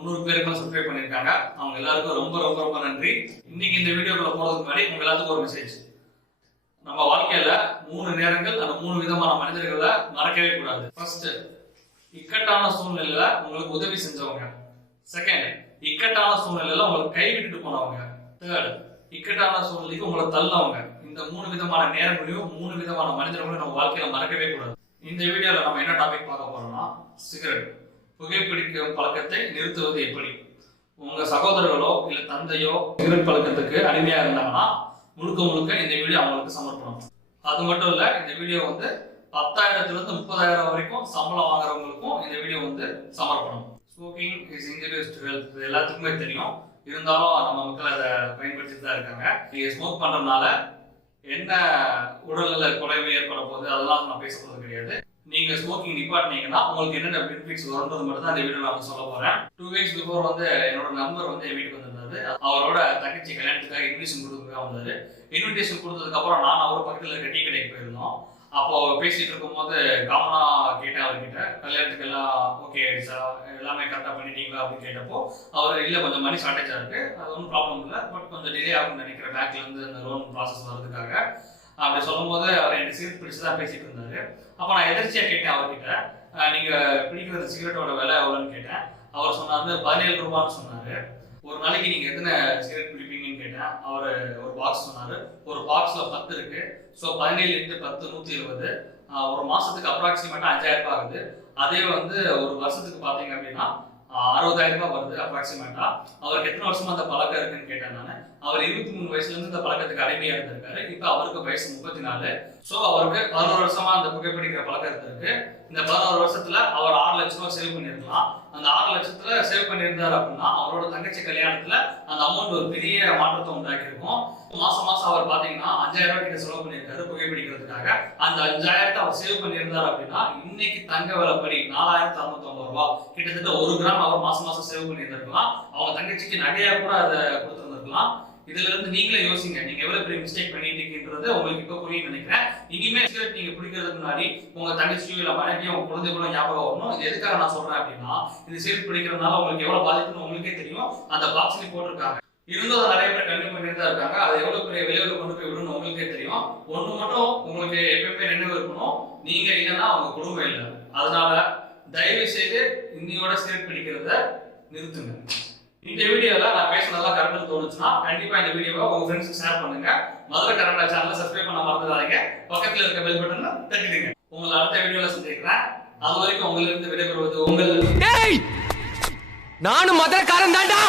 300 பேருக்கு சப்ஸ்கிரைப் பண்ணிருக்காங்க. அவங்க எல்லாருக்கும் ரொம்ப ரொம்ப ரொம்ப நன்றி. இன்னைக்கு இந்த வீடியோக்குள்ள போறதுக்கு முன்னாடி உங்க எல்லாத்துக்கும் ஒரு மெசேஜ். நம்ம வாழ்க்கையில 3 நேரங்கள் அந்த 3 விதமான மனிதர்களை மறக்கவே கூடாது. ஃபர்ஸ்ட், இக்கட்டான சூழ்நிலையில உங்களுக்கு உதவி செஞ்சவங்க. செகண்ட், இக்கட்டான சூழ்நிலையில உங்களுக்கு கைவிட்டுட்டு போனவங்க. தேர்ட், இக்கட்டான சூழ்நிலைக்கு உங்களை தள்ளவங்க. இந்த 3 விதமான நேரங்களையும் 3 விதமான மனிதர்களையும் நம்ம வாழ்க்கையில மறக்கவே கூடாது. இந்த வீடியோல நம்ம என்ன டாபிக் பார்க்க போறோம்னா, சிகரெட், புகைப்பிடிக்கும் பழக்கத்தை நிறுத்துவது எப்படி. உங்க சகோதரர்களோ இல்ல தந்தையோ சிகரெட் பழக்கத்துக்கு அடிமையா இருந்தாங்கன்னா முழுக்க முழுக்க இந்த வீடியோ அவங்களுக்கு சமர்ப்பணம். அது மட்டும் இல்ல, இந்த வீடியோ 10,000 to 30,000 வரைக்கும் சம்பளம் வாங்குறவங்களுக்கும் இந்த வீடியோ சமர்ப்பணம். Smoking is injurious to health, எல்லாத்துக்குமே தெரியும். இருந்தாலும் நம்ம மக்கள் அதை பயன்படுத்திட்டு தான் இருக்காங்க. நீங்க ஸ்மோக் பண்றதுனால என்ன உடல்நல குறைவு ஏற்பட போகுது அதெல்லாம் நான் பேச போறது கிடையாது. நீங்க ஸ்மோக்கிங் நிப்பாட்டினீங்கன்னா உங்களுக்கு என்னென்ன பெனிஃபிட்ஸ் வரும்ன்றது மட்டும் தான் இந்த வீடியோ நான் சொல்ல போறேன். 2 weeks பிஃபோர் என்னோட நண்பர் என் வீட்டுக்கு வந்திருந்தாரு. அவரோட தங்கச்சி கல்யாணத்துக்காக இன்விடேஷன் கொடுத்துருக்கா வந்தாரு. இன்விடேஷன் கொடுத்ததுக்கு அப்புறம் நான் அவர் பக்கத்துல இருக்க டீ கடைக்கு போயிருந்தோம். அப்போ பேசிட்டு இருக்கும்போது காமனா கேட்டேன் அவர்கிட்ட, கல்யாணத்துக்கு எல்லாம் ஓகே ஆயிடுச்சா, எல்லாமே கரெக்டா பண்ணிட்டீங்களா அப்படின்னு கேட்டப்போ அவர் இல்ல கொஞ்சம் மணி ஷார்டேஜா இருக்கு, அது ஒன்றும் ப்ராப்ளம் இல்லை, பட் கொஞ்சம் டிலே ஆகும்னு நினைக்கிறேன் பேங்க்ல இருந்து அந்த லோன் ப்ராசஸ் வர்றதுக்காக அப்படி சொல்லும் போது அவர் எனக்கு சிகரெட் பிடிச்சுதான் பேசிட்டு இருந்தாரு. அப்போ நான் எதிர்ச்சியா கேட்டேன் அவர்கிட்ட, நீங்க பிடிக்கிற சிகரெட்டோட விலை எவ்வளோன்னு கேட்டேன். அவர் சொன்னாரு 17 ரூபான்னு சொன்னாரு. ஒரு நாளைக்கு நீங்க எத்தனை சிகரெட் பிடிப்பீங்கன்னு கேட்டேன். அவர் ஒரு பாக்ஸ் சொன்னாரு. ஒரு பாக்ஸ்ல 10 இருக்கு. ஸோ 17 × 10 120. ஒரு மாசத்துக்கு அப்ராக்சிமேட்டா 5,000 ரூபாய் ஆகுது. அதே ஒரு வருஷத்துக்கு பாத்தீங்க அப்படின்னா 60,000 ரூபாய் வருது அப்ராக்சிமேட்டா. அவருக்கு எத்தனை வருஷமா அந்த பழக்கம் இருக்குன்னு கேட்டேன் நான். அவர் 23 வயசுல இருந்து இந்த பழக்கத்துக்கு அடிமையா இருந்திருக்காரு. இப்ப அவருக்கு வயசு 34. ஸோ அவருக்கு 11 வருஷமா அந்த புகைப்பிடிக்கிற பழக்கம் இருந்திருக்கு. இந்த 11 வருஷத்துல அவர் 6 லட்சம் ரூபாய் சேவ் பண்ணிருக்கலாம். அந்த 6 லட்சத்துல சேவ் பண்ணியிருந்தாரு அப்படின்னா அவரோட தங்கச்சி கல்யாணத்துல அந்த அமௌண்ட் ஒரு பெரிய மாற்றத்தை உண்டாக்கி இருக்கும். மாசம் மாசம் அவர் பாத்தீங்கன்னா 5,000 ரூபாய் கிட்ட செலவு பண்ணியிருக்காரு புகைப்பிடிக்கிறதுக்காக. அந்த 5,000 அவர் சேவ் பண்ணியிருந்தாரு அப்படின்னா இன்னைக்கு தங்க விலைப்படி 4,650 ரூபாய், கிட்டத்தட்ட 1 கிராம் அவர் மாசம் மாசம் சேவ் பண்ணியிருந்திருக்கலாம். அவங்க தங்கச்சிக்கு நகையா கூட அதை கொடுத்துருந்துருக்கலாம். இதுல இருந்து நீங்களே யோசிங்க, நீங்க எவ்வளவு பெரிய மிஸ்டேக் பண்ணிட்டீங்கன்றது உங்களுக்கு இப்ப புரியும் நினைக்கிறேன். இனிமே சிகரெட் நீங்க பிடிக்கிறதுக்கு முன்னாடி உங்க தங்கச்சியோ இல்ல மனைவியோ உங்க குழந்தைகளும் ஞாபகம் வரணும். இது எதுக்காக நான் சொல்றேன் அப்படின்னா, இந்த சிகரெட் பிடிக்கிறதுனால உங்களுக்கு எவ்வளவு பாதிப்புன்னு உங்களுக்கே தெரியும். அந்த பாக்ஸ்ல போட்டிருக்காங்க. இருந்தும் அதை நிறைய பேர் கண்டிப்பா பண்ணிட்டு தான் இருக்காங்க. அது எவ்வளவு பெரிய விளைவுல கொண்டு போய் விடணும் உங்களுக்கே தெரியும். ஒண்ணு மட்டும் உங்களுக்கு எப்பவுமே நினைவு இருக்கணும், நீங்க இல்லைன்னா அவங்க குடும்பம் இல்லை. அதனால தயவு செய்து இன்னையோட சிகரெட் பிடிக்கிறத நிறுத்துங்க. இந்த வீடியோல நான் பேசுனதெல்லாம் கரெக்டா தோணுச்சுன்னா கண்டிப்பா இந்த வீடியோவை உங்க ஃப்ரெண்ட்ஸ்க்கு ஷேர் பண்ணுங்க. மதுரை கரண்டா சேனலை சப்ஸ்கிரைப் பண்ண மறந்துடாதீங்க. பக்கத்துல இருக்க பெல் பட்டனை தட்டிடுங்க. உங்களை அடுத்த வீடியோல சந்திக்கிறேன். அது வரைக்கும் உங்களிருந்து விடைபெறுவது உங்கள். நானும் மதுரைக்காரன் தான்டா.